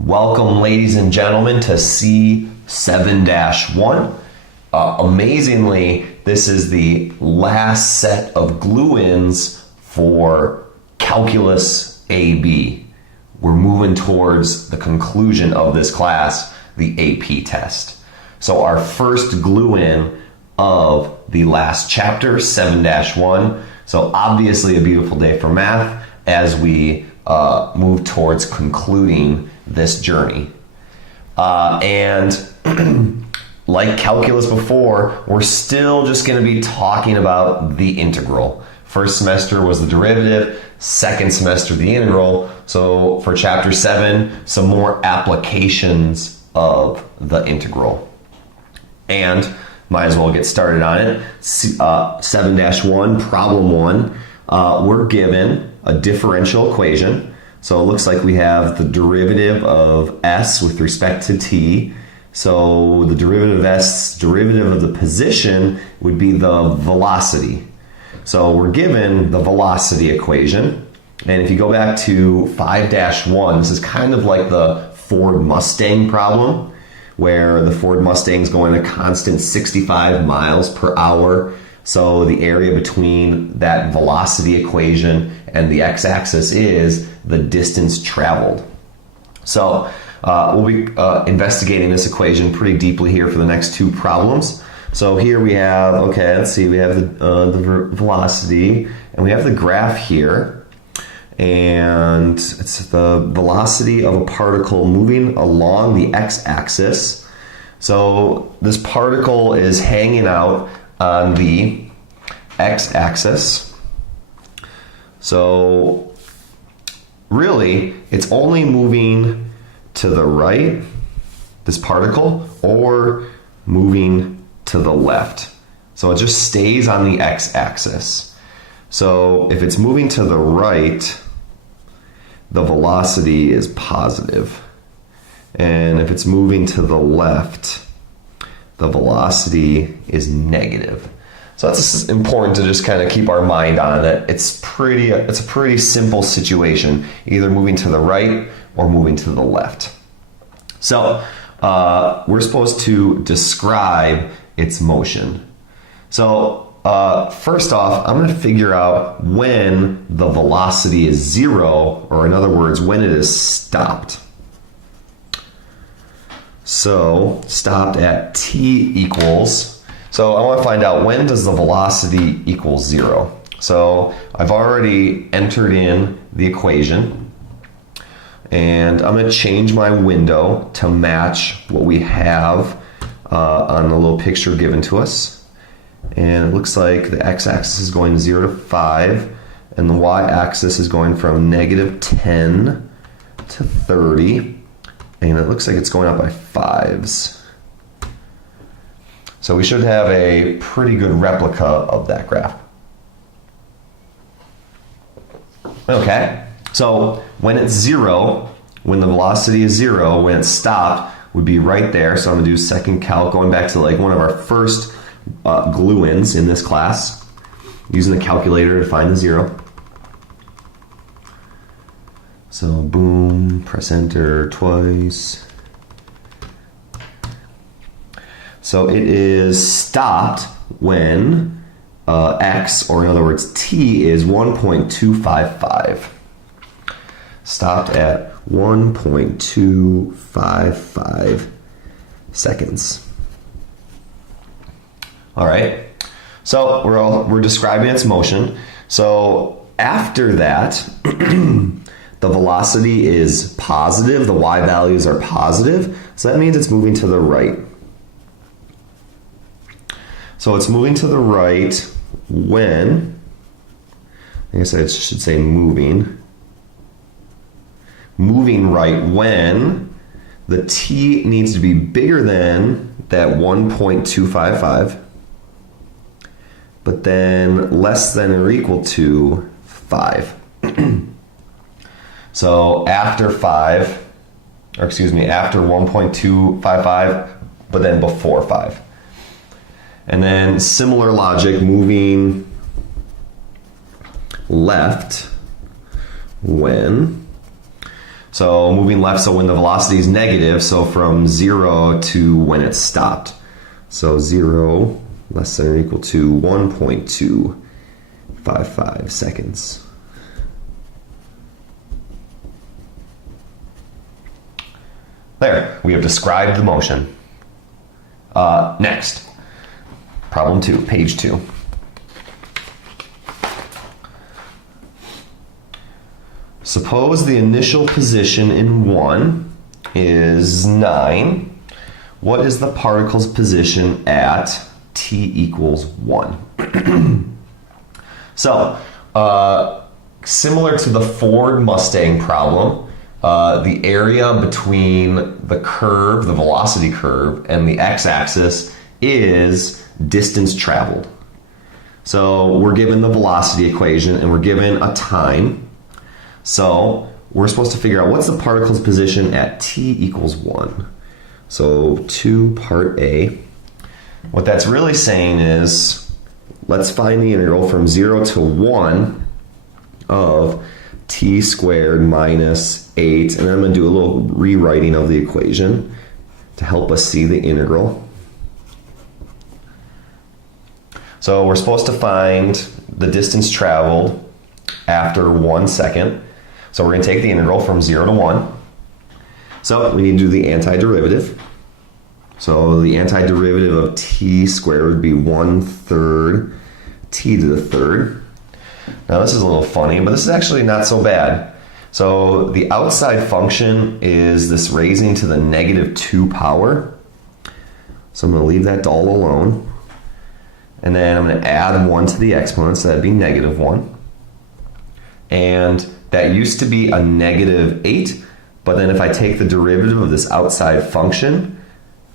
Welcome, ladies and gentlemen, to C7-1. Amazingly, this is the last set of glue-ins for Calculus AB. We're moving towards the conclusion of this class, the AP test. So our first glue-in of the last chapter, 7-1. So obviously a beautiful day for math as we move towards concluding this journey. And like calculus before, we're still just going to be talking about the integral. First semester was the derivative, second semester the integral. So for chapter 7, some more applications of the integral. And might as well get started on it. 7-1, problem 1. We're given a differential equation. So it looks like we have the derivative of s with respect to t. So the derivative of s, derivative of the position would be the velocity. So we're given the velocity equation. And if you go back to 5-1, this is kind of like the Ford Mustang problem, where the Ford Mustang is going a constant 65 miles per hour. So the area between that velocity equation and the x-axis is the distance traveled. So we'll be investigating this equation pretty deeply here for the next two problems. So here we have, okay, let's see, we have the velocity, and we have the graph here. And it's the velocity of a particle moving along the x-axis. So this particle is hanging out on the x-axis. So really, it's only moving to the right, this particle, or moving to the left. So it just stays on the x-axis. So if it's moving to the right, the velocity is positive. And if it's moving to the left, the velocity is negative. So that's important to just kind of keep our mind on that. It's a pretty simple situation, either moving to the right or moving to the left. So we're supposed to describe its motion. So first off, I'm going to figure out when the velocity is zero, or in other words, when it is stopped. So stopped at t equals, so I want to find out when does the velocity equal zero. So I've already entered in the equation, and I'm going to change my window to match what we have on the little picture given to us. And it looks like the x-axis is going 0 to 5, and the y-axis is going from -10 to 30, and it looks like it's going up by 5s. So we should have a pretty good replica of that graph. Okay, so when it's 0, when the velocity is 0, when it's stopped, would be right there. So I'm going to do second calc, going back to like one of our first glue-ins in this class, using the calculator to find the 0. So boom, press enter twice. So it is stopped when x, or in other words t, is 1.255. Stopped at 1.255 seconds. All right, so we're describing its motion. So after that, the velocity is positive, the y values are positive, so that means it's moving to the right. So it's moving to the right when, I guess I should say moving right when the t needs to be bigger than that 1.255, but then less than or equal to 5. So after 1.255, but then before 5. And then similar logic, moving left when So moving left, so when the velocity is negative, so from 0 to when it stopped. So 0 less than or equal to 1.255 seconds. There, we have described the motion. Next, problem 2, page 2. Suppose the initial position in 1 is 9. What is the particle's position at t equals 1? So, similar to the Ford Mustang problem, the area between the curve, the velocity curve, and the x-axis is distance traveled. So we're given the velocity equation and we're given a time. So we're supposed to figure out what's the particle's position at t equals 1. So 2 part A. What that's really saying is, let's find the integral from 0 to 1 of t squared minus 8. And then I'm going to do a little rewriting of the equation to help us see the integral. So we're supposed to find the distance traveled after 1 second. So we're going to take the integral from 0 to 1. So we need to do the antiderivative. So the antiderivative of t squared would be 1/3 t to the third. Now this is a little funny, but this is actually not so bad. So the outside function is this raising to the -2 power. So I'm going to leave that all alone. And then I'm going to add 1 to the exponent, so that'd be -1. And that used to be a -8, but then if I take the derivative of this outside function,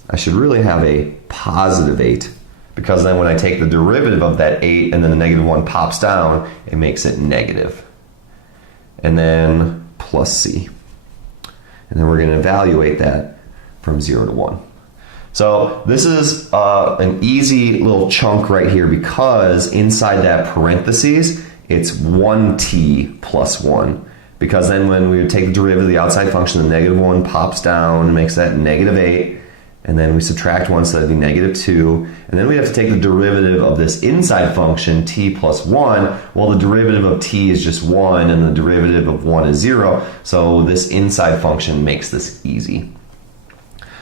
I should really have a +8, because then when I take the derivative of that 8 and then the -1 pops down, it makes it negative. And then plus c. And then we're going to evaluate that from 0 to 1. So this is an easy little chunk right here, because inside that parentheses, it's 1t plus 1. Because then when we take the derivative of the outside function, the -1 pops down and makes that -8. And then we subtract 1, so that'd be -2. And then we have to take the derivative of this inside function, t plus 1. Well, the derivative of t is just 1, and the derivative of 1 is 0. So this inside function makes this easy.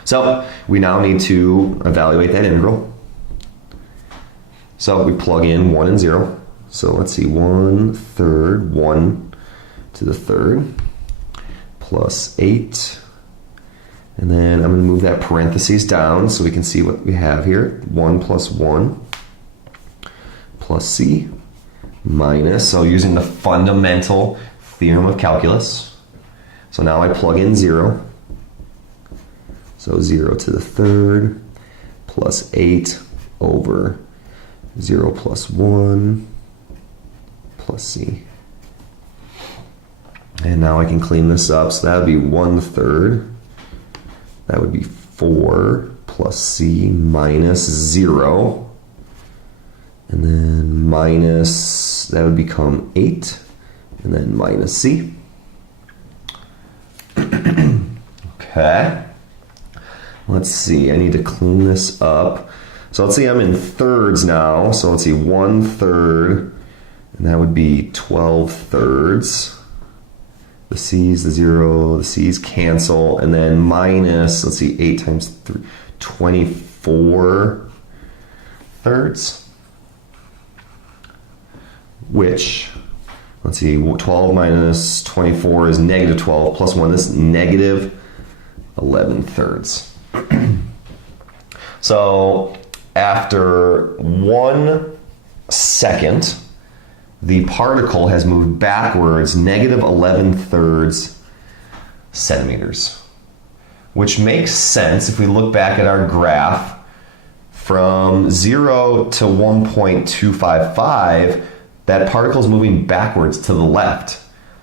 So we now need to evaluate that integral. So we plug in 1 and 0. So let's see, 1/3, 1 to the third, plus 8. And then I'm going to move that parentheses down so we can see what we have here. 1 plus 1 plus c minus, so using the fundamental theorem of calculus. So now I plug in 0. So 0 to the third plus 8 over 0 plus 1 plus c. And now I can clean this up. So that would be 1/3. That would be 4 plus c minus 0. And then minus, that would become 8. And then minus c. Okay. Let's see, I need to clean this up. So let's see, I'm in thirds now. So let's see, 1/3, and that would be 12/3. The c's, the 0, the c's cancel, and then minus, let's see, 8 times 3, 24/3. Which, let's see, 12 minus 24 is -12, plus 1 is -11/3. So after 1 second, the particle has moved backwards -11/3 centimeters, which makes sense if we look back at our graph. From 0 to 1.255, that particle is moving backwards to the left.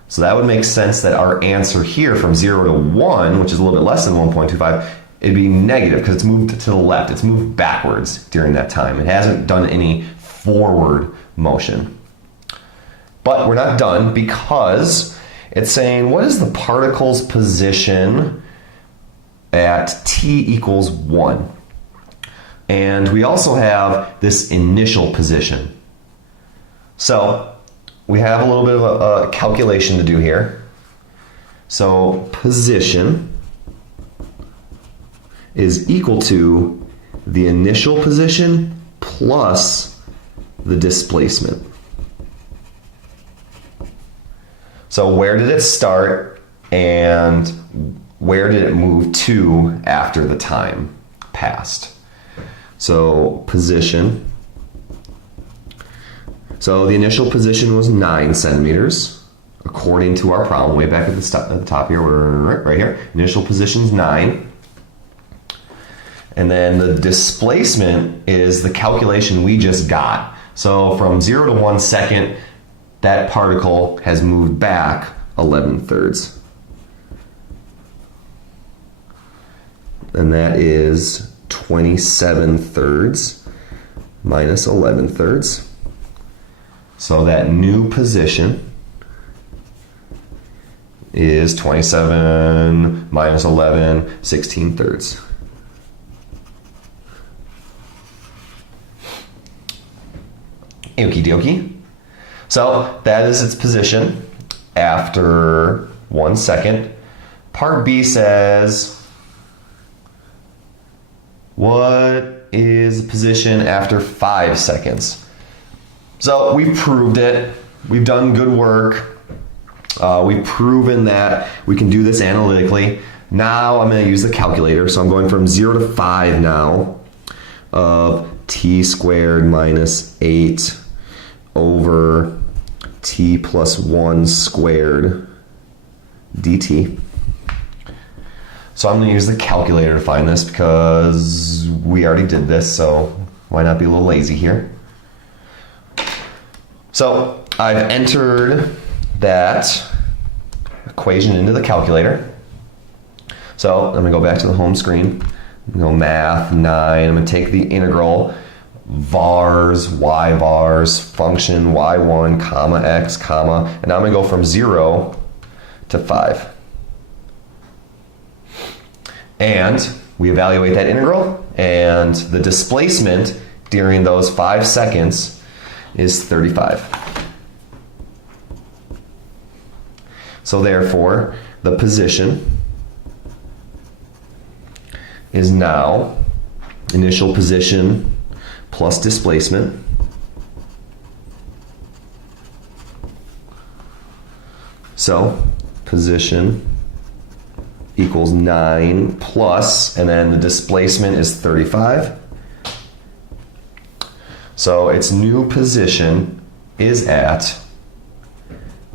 So that would make sense that our answer here from 0 to 1, which is a little bit less than 1.25, it'd be negative because it's moved to the left. It's moved backwards during that time. It hasn't done any forward motion. But we're not done, because It's saying, what is the particle's position at t equals 1? And we also have this initial position. So we have a little bit of a calculation to do here. So position is equal to the initial position plus the displacement. So where did it start and where did it move to after the time passed? So position. So the initial position was 9 centimeters. According to our problem, way back at the top here, we're right here. Initial position is 9. And then the displacement is the calculation we just got. So from 0 to 1 second, that particle has moved back 11 thirds. And that is 27 thirds minus 11 thirds. So that new position is 27 minus 11, 16 thirds. Okie dokie. So that is its position after 1 second. Part B says, what is the position after 5 seconds? So we've proved it. We've done good work. We've proven that we can do this analytically. Now I'm going to use the calculator. So I'm going from 0 to 5 now of t squared minus 8 over t plus 1 squared dt. So I'm going to use the calculator to find this because we already did this, so why not be a little lazy here? So I've entered that equation into the calculator. So I'm going to go back to the home screen. I'm going to go math 9. I'm going to take the integral vars, y vars, function y1, comma x, comma, and now I'm going to go from 0 to 5. And we evaluate that integral, and the displacement during those 5 seconds is 35. So therefore, the position is now initial position plus displacement so position equals 9 plus, and then the displacement is 35. So its new position is at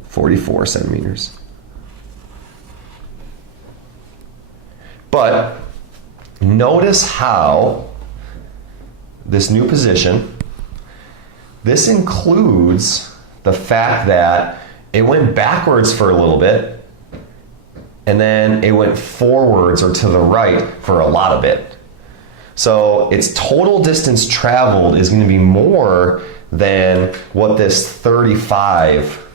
44 centimeters. But notice how this new position, this includes the fact that it went backwards for a little bit, and then it went forwards or to the right for a lot of it. So its total distance traveled is going to be more than what this 35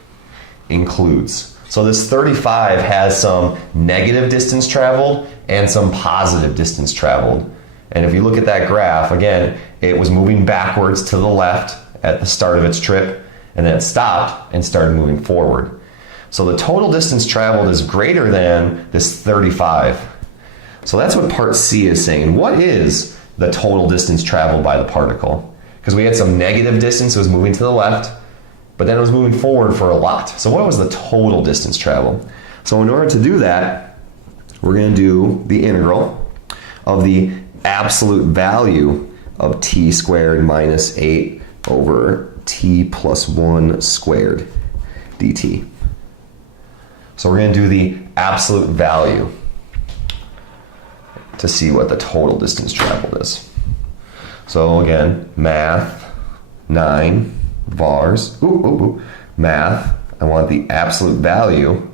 includes. So this 35 has some negative distance traveled and some positive distance traveled. And if you look at that graph, again, it was moving backwards to the left at the start of its trip, and then it stopped and started moving forward. So the total distance traveled is greater than this 35. So that's what part C is saying. What is the total distance traveled by the particle? Because we had some negative distance, it was moving to the left, but then it was moving forward for a lot. So what was the total distance traveled? So in order to do that, we're going to do the integral of the absolute value of t squared minus 8 over t plus 1 squared dt. So we're going to do the absolute value to see what the total distance traveled is. So again, math 9 vars, math, I want the absolute value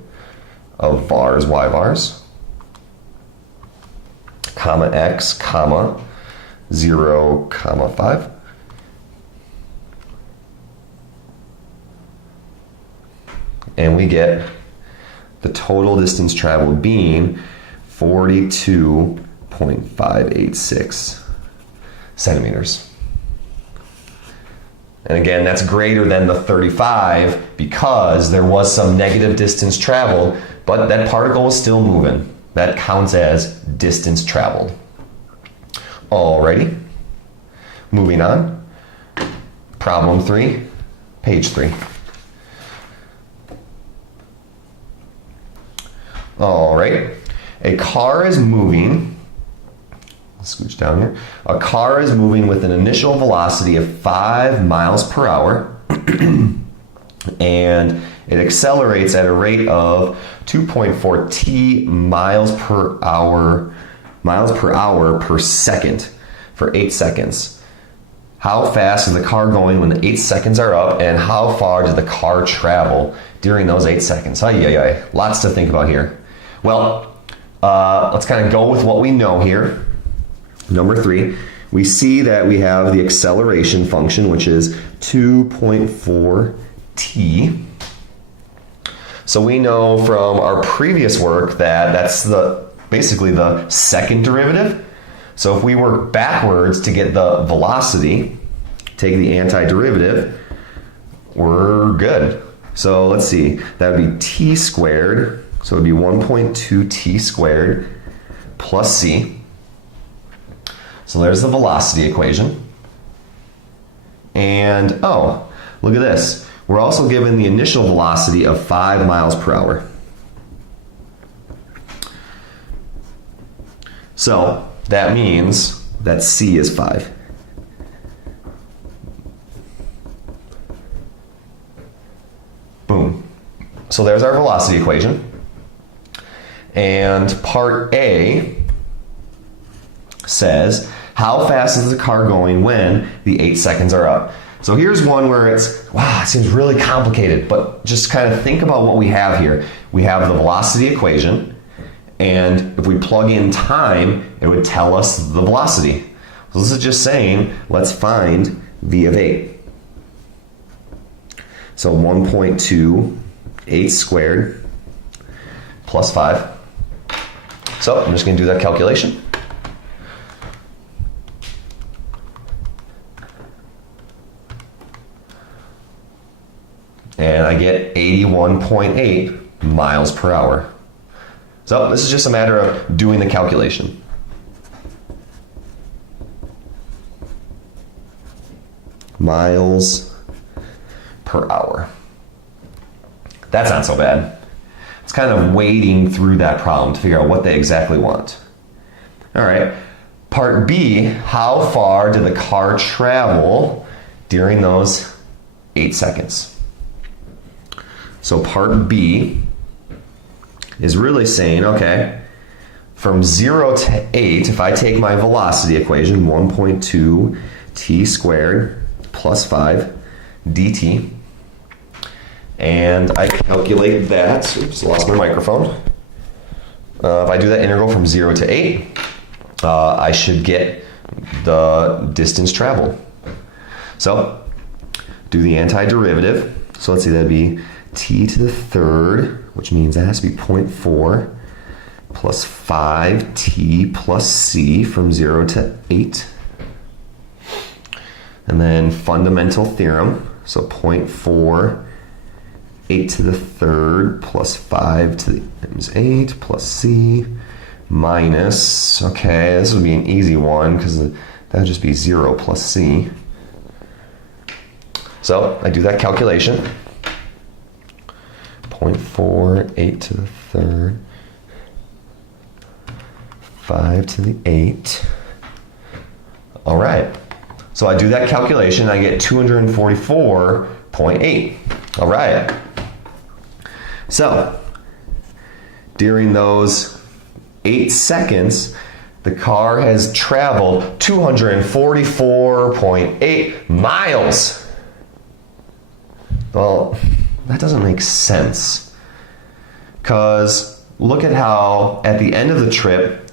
of vars, y vars, comma x, comma 0, comma 5. And we get the total distance traveled being 42.586 centimeters. And again, that's greater than the 35 because there was some negative distance traveled, but that particle was still moving. That counts as distance traveled. Alrighty, moving on. Problem 3, page 3. Alright, a car is moving, let's scooch down here. A car is moving with an initial velocity of 5 miles per hour and it accelerates at a rate of 2.4 t miles per hour per second for 8 seconds. How fast is the car going when the 8 seconds are up, and how far does the car travel during those 8 seconds? Lots to think about here. Well, let's kind of go with what we know here. Number 3, we see that we have the acceleration function, which is 2.4 t. So we know from our previous work that that's basically the second derivative. So if we work backwards to get the velocity, take the antiderivative, we're good. So let's see, that would be t squared. So it would be 1.2 t squared plus c. So there's the velocity equation. And oh, look at this. We're also given the initial velocity of 5 miles per hour. So that means that c is 5. Boom. So there's our velocity equation. And part A says, how fast is the car going when the 8 seconds are up? So here's one where it's, wow, it seems really complicated, but just kind of think about what we have here. We have the velocity equation, and if we plug in time, it would tell us the velocity. So this is just saying, let's find v of 8. So 1.2, 8 squared, plus 5. So I'm just going to do that calculation. And I get 81.8 miles per hour. So this is just a matter of doing the calculation. Miles per hour. That's not so bad. It's kind of wading through that problem to figure out what they exactly want. All right, part B, how far did the car travel during those 8 seconds? So part B is really saying, okay, from 0 to 8, if I take my velocity equation, 1.2 t squared plus 5 dt, and I calculate that, oops, lost my microphone. If I do that integral from 0 to 8, I should get the distance traveled. So, do the antiderivative. So let's see, that'd be t to the third, which means that has to be 0.4 plus 5t plus c from 0 to 8. And then fundamental theorem, so 0.4, 8 to the third plus 5 to the times 8 plus c minus, okay, this would be an easy one because that would just be 0 plus c. So I do that calculation. 0.4, 8 to the third, 5 to the 8. All right. So I do that calculation, I get 244.8. All right. So, during those 8 seconds, the car has traveled 244.8 miles. Well, that doesn't make sense. Because look at how at the end of the trip,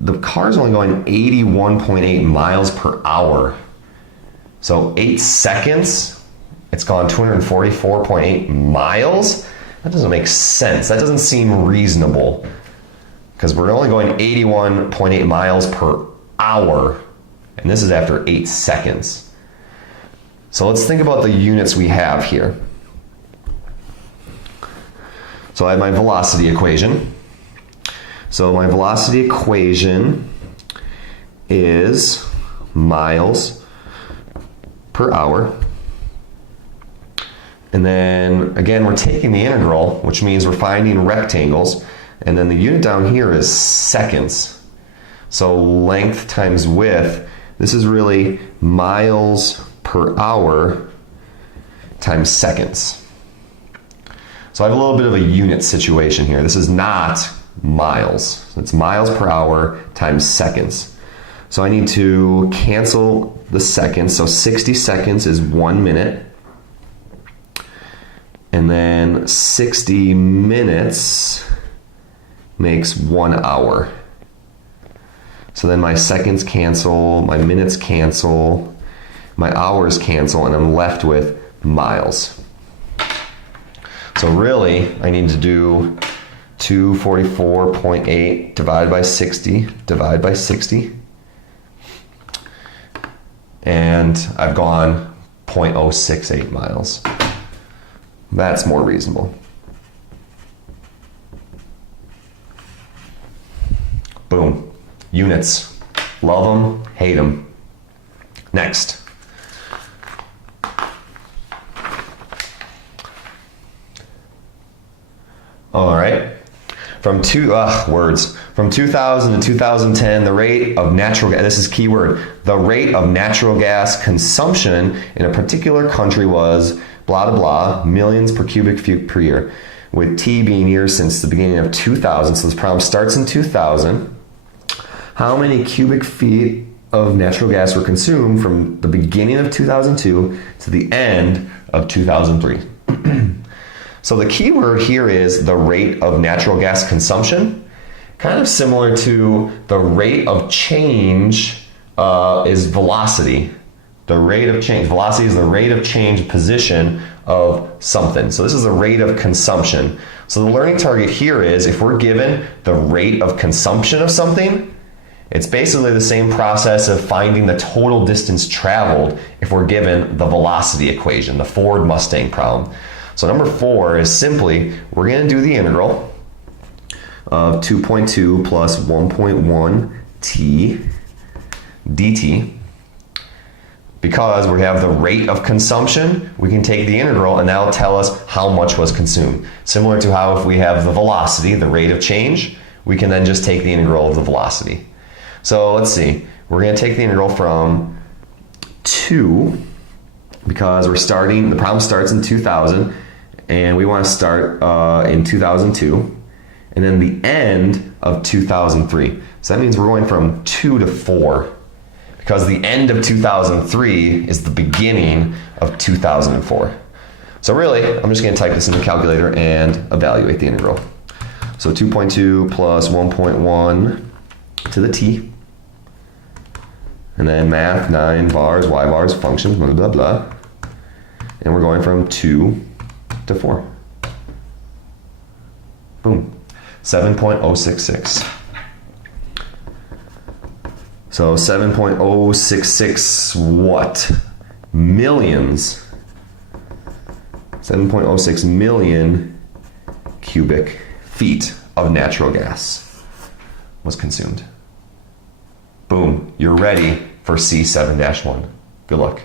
the car is only going 81.8 miles per hour. So 8 seconds, it's gone 244.8 miles. That doesn't make sense. That doesn't seem reasonable because we're only going 81.8 miles per hour, and this is after 8 seconds. So let's think about the units we have here. So I have my velocity equation. So my velocity equation is miles per hour. And then again, we're taking the integral, which means we're finding rectangles. And then the unit down here is seconds. So length times width, this is really miles per hour times seconds. So I have a little bit of a unit situation here. This is not miles. It's miles per hour times seconds. So I need to cancel the seconds. So 60 seconds is 1 minute. And then 60 minutes makes 1 hour. So then my seconds cancel, my minutes cancel, my hours cancel, and I'm left with miles. So really, I need to do 244.8 divided by 60, divide by 60. And I've gone 0.068 miles. That's more reasonable. Boom. Units. Love them, hate them. Next. All right. From 2000 to 2010, the rate of natural gas, this is key word, the rate of natural gas consumption in a particular country was blah, blah, blah, millions per cubic feet per year, with T being years since the beginning of 2000. So this problem starts in 2000. How many cubic feet of natural gas were consumed from the beginning of 2002 to the end of 2003? So the key word here is the rate of natural gas consumption. Kind of similar to the rate of change is velocity. The rate of change, velocity is the rate of change position of something. So this is the rate of consumption. So the learning target here is if we're given the rate of consumption of something, it's basically the same process of finding the total distance traveled if we're given the velocity equation, the Ford Mustang problem. So number 4 is simply, we're going to do the integral of 2.2 plus 1.1 t dt. Because we have the rate of consumption, we can take the integral and that'll tell us how much was consumed. Similar to how if we have the velocity, the rate of change, we can then just take the integral of the velocity. So let's see, we're going to take the integral from 2, because we're starting, the problem starts in 2000, and we want to start in 2002, and then the end of 2003. So that means we're going from 2 to 4, because the end of 2003 is the beginning of 2004. So really, I'm just going to type this in the calculator and evaluate the integral. So 2.2 plus 1.1 to the t. And then math, 9 bars, y bars, functions, blah, blah, blah. And we're going from 2 to 4. Boom. 7.066. So 7.066 what? Millions. 7.06 million cubic feet of natural gas was consumed. Boom, you're ready for C7-1. Good luck.